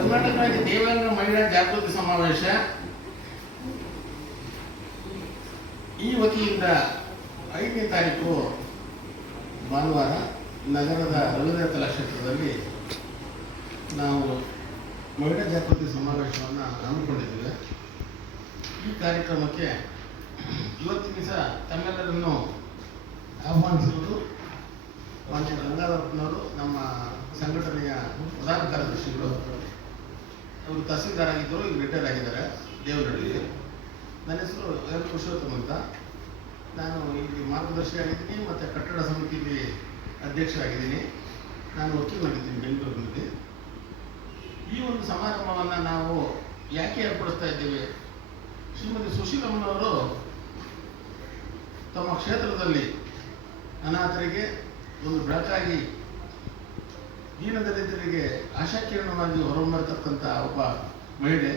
ಕರ್ನಾಟಕ ರಾಜ್ಯ ದೇವಾಂಗ ಮಹಿಳಾ ಜಾಗೃತಿ ಸಮಾವೇಶ ಈ ವತಿಯಿಂದ 5ನೇ ತಾರೀಕು ಭಾನುವಾರ ನಗರದ ರವೀಂದ್ರ ಕಲಾಕ್ಷೇತ್ರದಲ್ಲಿ ನಾವು ಮಹಿಳಾ ಜಾಗೃತಿ ಸಮಾವೇಶವನ್ನು ಹಮ್ಮಿಕೊಂಡಿದ್ದೇವೆ. ಈ ಕಾರ್ಯಕ್ರಮಕ್ಕೆ ಇವತ್ತಿನ ದಿವಸ ತಮ್ಮೆಲ್ಲರನ್ನು ಆಹ್ವಾನಿಸುವುದು ಮಾನ್ಯ ಗಂಗಾಧರಪ್ಪನವರು, ನಮ್ಮ ಸಂಘಟನೆಯ ಪ್ರಧಾನ ಕಾರ್ಯದರ್ಶಿಗಳು. ಅವರು ತಹಸೀಲ್ದಾರ್ ಆಗಿದ್ದರು, ಈಗ ರಿಟೈರ್ ಆಗಿದ್ದಾರೆ ದೇವನಹಳ್ಳಿ. ನನ್ನ ಹೆಸರು ಎಲ್ ಪುರುಷೋತ್ತಮ್ ಅಂತ. ನಾನು ಇಲ್ಲಿ ಮಾರ್ಗದರ್ಶಿ ಆಗಿದ್ದೀನಿ ಮತ್ತು ಕಟ್ಟಡ ಸಮಿತಿಯಲ್ಲಿ ಅಧ್ಯಕ್ಷರಾಗಿದ್ದೀನಿ. ನಾನು ವಕೀಲನಾಗಿದ್ದೀನಿ ಬೆಂಗಳೂರಿನಲ್ಲಿ. ಈ ಒಂದು ಸಮಾರಂಭವನ್ನು ನಾವು ಯಾಕೆ ಏರ್ಪಡಿಸ್ತಾ ಇದ್ದೇವೆ? ಶ್ರೀಮತಿ ಸುಶೀಲಮ್ಮನವರು ತಮ್ಮ ಕ್ಷೇತ್ರದಲ್ಲಿ ಅನಾಥರಿಗೆ ಒಂದು ಬೆಳಕಾಗಿ, ದೀನದಲಿತರಿಗೆ ಆಶಾಕಿರಣವಾಗಿ ಹೊರಬರ್ತಕ್ಕಂಥ ಒಬ್ಬ ಮಹಿಳೆ.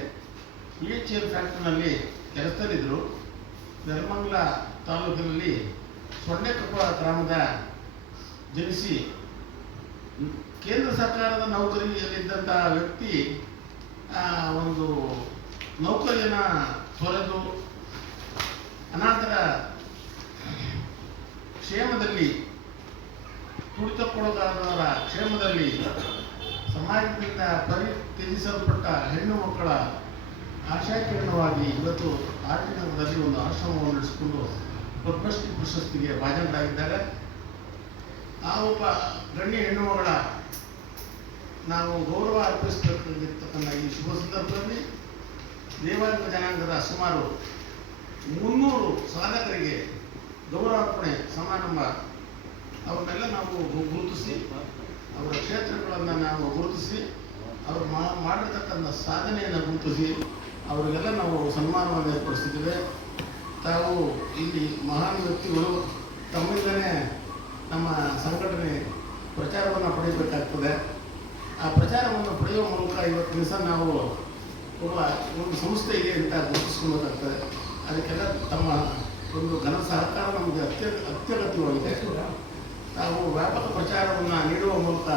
PHL ಫ್ಯಾಕ್ಟ್ರಿನಲ್ಲಿ ಕೆಲಸದಲ್ಲಿದ್ದರು. ನೆಲಮಂಗಲ ತಾಲೂಕಿನಲ್ಲಿ ಸೊಂಡೆಕೊಪ್ಪ ಗ್ರಾಮದ ಜನಿಸಿ ಕೇಂದ್ರ ಸರ್ಕಾರದ ನೌಕರಿಯಲ್ಲಿದ್ದಂಥ ವ್ಯಕ್ತಿ ಒಂದು ನೌಕರಿಯನ್ನು ತೊರೆದು ಅನಾಥರ ಕ್ಷೇಮದಲ್ಲಿ, ತುಳಿತಕ್ಕೊಳಗಾದವರ ಕ್ಷೇಮದಲ್ಲಿ, ಸಮಾಜದಿಂದ ಪರಿತ್ಯಜಿಸಲ್ಪಟ್ಟ ಹೆಣ್ಣು ಮಕ್ಕಳ ಆಶಾಕಿರಣವಾಗಿ ಇವತ್ತು ಆರ್ಟಿ ನಗರದಲ್ಲಿ ಒಂದು ಆಶ್ರಮವನ್ನು ನಡೆಸಿಕೊಂಡು ಪದ್ಮಶ್ರೀ ಪ್ರಶಸ್ತಿಗೆ ಭಾಜನರಾಗಿದ್ದಾರೆ. ಆ ಒಬ್ಬ ಗಣ್ಯ ಹೆಣ್ಣು ಮಗಳ ನಾವು ಗೌರವ ಅರ್ಪಿಸಬೇಕಾಗಿರ್ತಕ್ಕಂಥ ಈ ಶುಭ ಸಂದರ್ಭದಲ್ಲಿ ದೇವಾಂಗ ಜನಾಂಗದ ಸುಮಾರು 300 ಸಾಧಕರಿಗೆ ಗೌರವಾರ್ಪಣೆ ಸಮಾರಂಭ, ಅವ್ರನ್ನೆಲ್ಲ ನಾವು ಗುರುತಿಸಿ, ಅವರ ಕ್ಷೇತ್ರಗಳನ್ನು ನಾವು ಗುರುತಿಸಿ, ಅವರು ಮಾಡಿರ್ತಕ್ಕಂಥ ಸಾಧನೆಯನ್ನು ಗುರುತಿಸಿ ಅವರಿಗೆಲ್ಲ ನಾವು ಸನ್ಮಾನವನ್ನು ಏರ್ಪಡಿಸಿದ್ದೇವೆ. ತಾವು ಇಲ್ಲಿ ಮಹಾನ್ ವ್ಯಕ್ತಿಗಳು, ತಮ್ಮಿಂದಲೇ ನಮ್ಮ ಸಂಘಟನೆ ಪ್ರಚಾರವನ್ನು ಪಡೆಯಬೇಕಾಗ್ತದೆ. ಆ ಪ್ರಚಾರವನ್ನು ಪಡೆಯುವ ಮೂಲಕ ಇವತ್ತು ದಿವಸ ನಾವು ಒಂದು ಸಂಸ್ಥೆ ಇದೆ ಅಂತ ಗುರುತಿಸ್ಕೊಳ್ಬೇಕಾಗ್ತದೆ. ಅದಕ್ಕೆಲ್ಲ ತಮ್ಮ ಒಂದು ಘನ ಸಹಕಾರ ನಮಗೆ ಅತ್ಯಗತ್ಯವಾಗಿದೆ. ತಾವು ವ್ಯಾಪಕ ಪ್ರಚಾರವನ್ನು ನೀಡುವ ಮೂಲಕ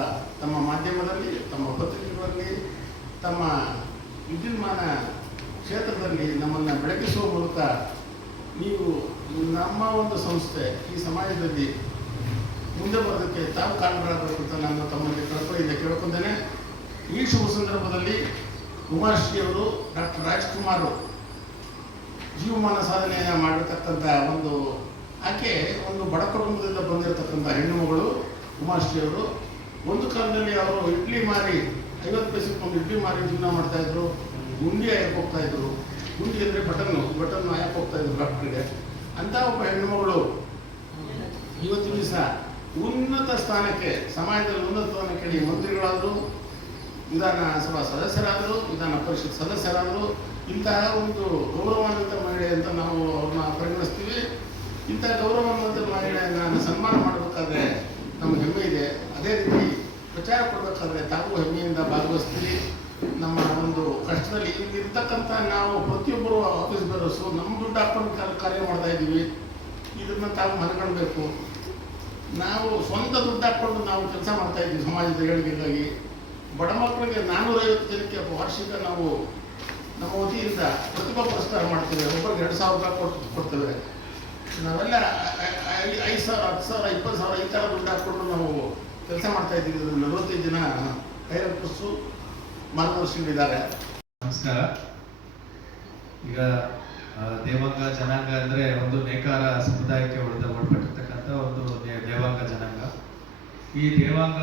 ತಮ್ಮ ಮಾಧ್ಯಮದಲ್ಲಿ, ತಮ್ಮ ಪತ್ರಿಕೆಗಳಲ್ಲಿ, ತಮ್ಮ ವಿದ್ಯುನ್ಮಾನ ಕ್ಷೇತ್ರದಲ್ಲಿ ನಮ್ಮನ್ನು ಬೆಳಗಿಸುವ ಮೂಲಕ ನೀವು ನಮ್ಮ ಒಂದು ಸಂಸ್ಥೆ ಈ ಸಮಾಜದಲ್ಲಿ ಮುಂದೆ ಬರೋದಕ್ಕೆ ತಾವು ಕಾರಣರಾಗಬೇಕು ಅಂತ ನಾನು ತಮ್ಮಲ್ಲಿ ಕಳಕಳಿಯಿಂದ ಕೇಳ್ಕೊಂಡೇನೆ. ಈ ಶುಭ ಸಂದರ್ಭದಲ್ಲಿ ಉಮಾಶ್ರೀಯವರು, ಡಾಕ್ಟರ್ ರಾಜ್ಕುಮಾರ್ ಜೀವಮಾನ ಸಾಧನೆಯನ್ನು ಮಾಡಿರ್ತಕ್ಕಂಥ ಆಕೆ ಒಂದು ಬಡ ಕುಟುಂಬದಿಂದ ಬಂದಿರತಕ್ಕಂಥ ಹೆಣ್ಣು ಮಗಳು ಉಮಾಶ್ರೀಯವರು. ಒಂದು ಕಾಲದಲ್ಲಿ ಅವರು ಇಡ್ಲಿ ಮಾರಿ 50 ಪೈಸೆಗೊಂದು ಇಡ್ಲಿ ಮಾರಿ ಜೀವನ ಮಾಡ್ತಾಯಿದ್ರು. ಗುಂಡಿ ಹಾಯಕ್ಕೆ ಹೋಗ್ತಾಯಿದ್ರು. ಗುಂಡಿ ಅಂದರೆ ಬಟನ್ನು ಹಾಯಕ್ಕೆ ಹೋಗ್ತಾಯಿದ್ರು ಡಾಕ್ಟ್ರಿಗೆ. ಅಂಥ ಒಬ್ಬ ಹೆಣ್ಣು ಮಗಳು ಇವತ್ತಿನ ದಿವಸ ಉನ್ನತ ಸ್ಥಾನಕ್ಕೆ, ಸಮಾಜದಲ್ಲಿ ಉನ್ನತ ಸ್ಥಾನಕ್ಕೆ ಮಂತ್ರಿಗಳಾದರು, ವಿಧಾನಸಭಾ ಸದಸ್ಯರಾದರು, ವಿಧಾನ ಪರಿಷತ್ ಸದಸ್ಯರಾದರು. ಇಂತಹ ಒಂದು ಗೌರವಾನ್ವಿತ ಮಹಿಳೆ ಅಂತ ನಾವು ಅವ್ರನ್ನ ಪರಿಗಣಿಸ್ತೀವಿ. ಇಂಥ ಗೌರವಾನ್ವಿತ ಮಹಿಳೆಯನ್ನು ಸನ್ಮಾನ ಮಾಡಬೇಕಾದ್ರೆ ನಮ್ಗೆ ಹೆಮ್ಮೆ ಇದೆ. ಅದೇ ರೀತಿ ಪ್ರಚಾರ ಕೊಡಬೇಕಾದ್ರೆ ತಾವು ಹೆಮ್ಮೆಯಿಂದ ಭಾಗವಹಿಸ್ತೀವಿ. ನಮ್ಮ ಒಂದು ಕಷ್ಟದಲ್ಲಿ ಇಲ್ಲಿರ್ತಕ್ಕಂಥ ನಾವು ಪ್ರತಿಯೊಬ್ಬರು ಆಫೀಸ್ ಬೇರರ್ಸು ನಮ್ಮ ದುಡ್ಡು ಹಾಕೊಂಡು ಕಾರ್ಯ ಮಾಡ್ತಾ ಇದ್ದೀವಿ. ಇದನ್ನು ತಾವು ಮನಗಣಬೇಕು. ನಾವು ಸ್ವಂತ ದುಡ್ಡು ಹಾಕ್ಕೊಂಡು ನಾವು ಕೆಲಸ ಮಾಡ್ತಾ ಇದ್ದೀವಿ ಸಮಾಜದ ಏಳಿಗೆಗಾಗಿ. ಬಡ ಮಕ್ಕಳಿಗೆ 450 ಜನಕ್ಕೆ ವಾರ್ಷಿಕ ನಾವು ನಮ್ಮ ವತಿಯಿಂದ ಪ್ರತಿಭಾ ಪುರಸ್ಕಾರ ಮಾಡ್ತೇವೆ. ಒಬ್ಬರಿಗೆ 2,000 ರೂಪಾಯಿ ಕೊಡ್ತೇವೆ. ನಾವೆಲ್ಲ 5,000, 10,000, 20,000 ಈ ಥರ ದುಡ್ಡು ಹಾಕ್ಕೊಂಡು ನಾವು ಕೆಲಸ ಮಾಡ್ತಾ ಇದ್ದೀವಿ. 45 ಜನ ಡೈರೆಕ್ಟರ್ಸು, ಮಾರ್ಗದರ್ಶಿಗಳಿದ್ದಾರೆ. ನಮಸ್ಕಾರ. ಈಗ ದೇವಾಂಗ ಜನಾಂಗ ಅಂದರೆ ಒಂದು ನೇಕಾರ ಸಮುದಾಯಕ್ಕೆ ಒಳಪಟ್ಟಿರ್ತಕ್ಕಂಥ ಒಂದು ದೇವಾಂಗ ಜನಾಂಗ. ಈ ದೇವಾಂಗ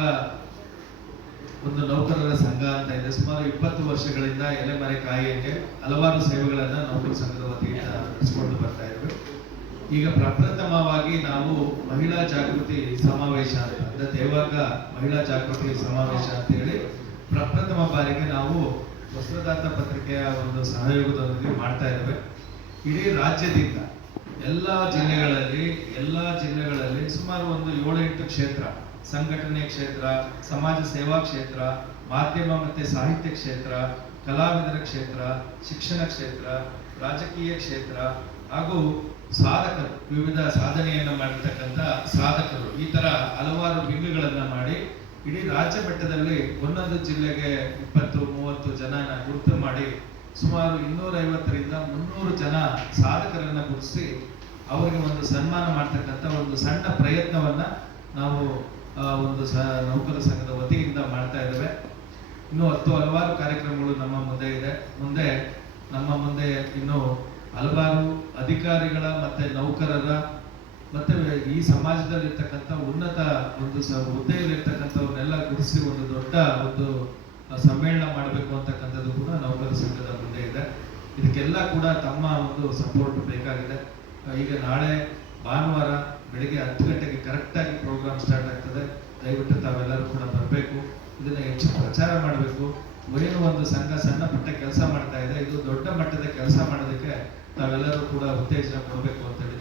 ಒಂದು ನೌಕರರ ಸಂಘ ಅಂತ ಇದೆ. ಸುಮಾರು 20 ವರ್ಷಗಳಿಂದ ಎಲೆಮರೆ ಕಾಯಿಗೆ ಹಲವಾರು ಸೇವೆಗಳನ್ನು ನೌಕರ ಸಂಘದ ವತಿಯಿಂದ ನಡೆಸಿಕೊಂಡು ಬರ್ತಾ ಇದ್ವಿ. ಈಗ ಪ್ರಪ್ರಥಮವಾಗಿ ನಾವು ಮಹಿಳಾ ಜಾಗೃತಿ ಸಮಾವೇಶ ಅಂತ, ಅಂದರೆ ದೇವಾಂಗ ಮಹಿಳಾ ಜಾಗೃತಿ ಸಮಾವೇಶ ಅಂತ ಹೇಳಿ ಪ್ರಪ್ರಥಮ ಬಾರಿಗೆ ನಾವು ವಸ್ತ್ರದಾತ ಪತ್ರಿಕೆಯ ಒಂದು ಸಹಯೋಗದೊಂದಿಗೆ ಮಾಡ್ತಾ ಇದ್ದೇವೆ. ಇಡೀ ರಾಜ್ಯದಿಂದ ಎಲ್ಲ ಜಿಲ್ಲೆಗಳಲ್ಲಿ ಸುಮಾರು ಒಂದು 7-8 ಕ್ಷೇತ್ರ, ಸಂಘಟನೆ ಕ್ಷೇತ್ರ, ಸಮಾಜ ಸೇವಾ ಕ್ಷೇತ್ರ, ಮಾಧ್ಯಮ ಮತ್ತು ಸಾಹಿತ್ಯ ಕ್ಷೇತ್ರ, ಕಲಾವಿದರ ಕ್ಷೇತ್ರ, ಶಿಕ್ಷಣ ಕ್ಷೇತ್ರ, ರಾಜಕೀಯ ಕ್ಷೇತ್ರ ಹಾಗೂ ಸಾಧಕರು, ವಿವಿಧ ಸಾಧನೆಯನ್ನು ಮಾಡಿರ್ತಕ್ಕಂಥ ಸಾಧಕರು, ಈ ತರ ಹಲವಾರು ವಿಂಗಗಳನ್ನು ಮಾಡಿ ಇಡೀ ರಾಜ್ಯ ಮಟ್ಟದಲ್ಲಿ ಒಂದೊಂದು ಜಿಲ್ಲೆಗೆ 20-30 ಜನನ ಗುರುತು ಮಾಡಿ ಸುಮಾರು 250ರಿಂದ 300 ಜನ ಸಾಧಕರನ್ನ ಗುರುತಿಸಿ ಅವರಿಗೆ ಒಂದು ಸನ್ಮಾನ ಮಾಡ್ತಕ್ಕಂಥ ಒಂದು ಸಣ್ಣ ಪ್ರಯತ್ನವನ್ನ ನಾವು ಒಂದು ನೌಕರ ಸಂಘದ ವತಿಯಿಂದ ಮಾಡ್ತಾ ಇದ್ದೇವೆ. ಇನ್ನು ಹಲವಾರು ಕಾರ್ಯಕ್ರಮಗಳು ನಮ್ಮ ಮುಂದೆ ಇದೆ. ನಮ್ಮ ಮುಂದೆ ಇನ್ನು ಹಲವಾರು ಅಧಿಕಾರಿಗಳ ಮತ್ತೆ ನೌಕರರ ಮತ್ತೆ ಈ ಸಮಾಜದಲ್ಲಿರ್ತಕ್ಕಂಥ ಉನ್ನತ ಒಂದು ಹುದ್ದೆಯಲ್ಲಿರ್ತಕ್ಕಂಥವ್ರನ್ನೆಲ್ಲ ಗುರುತಿಸಿ ಒಂದು ದೊಡ್ಡ ಒಂದು ಸಮ್ಮೇಳನ ಮಾಡಬೇಕು ಅಂತಕ್ಕಂಥದ್ದು ಕೂಡ ನೌಕರ ಸಂಘದ ಮುಂದೆ ಇದೆ. ಇದಕ್ಕೆಲ್ಲ ಕೂಡ ತಮ್ಮ ಒಂದು ಸಪೋರ್ಟ್ ಬೇಕಾಗಿದೆ. ಈಗ ನಾಳೆ ಭಾನುವಾರ ಬೆಳಿಗ್ಗೆ 10 ಗಂಟೆಗೆ ಕರೆಕ್ಟಾಗಿ ಪ್ರೋಗ್ರಾಮ್ ಸ್ಟಾರ್ಟ್ ಆಗ್ತದೆ. ದಯವಿಟ್ಟು ತಾವೆಲ್ಲರೂ ಕೂಡ ಬರಬೇಕು, ಇದನ್ನ ಹೆಚ್ಚು ಪ್ರಚಾರ ಮಾಡಬೇಕು. ಏನು ಒಂದು ಸಂಘ ಸಣ್ಣ ಪುಟ್ಟ ಕೆಲಸ ಮಾಡ್ತಾ ಇದೆ, ಇದು ದೊಡ್ಡ ಮಟ್ಟದ ಕೆಲಸ ಮಾಡೋದಕ್ಕೆ ತಾವೆಲ್ಲರೂ ಕೂಡ ಉತ್ತೇಜನ ಕೊಡಬೇಕು ಅಂತ ಹೇಳಿ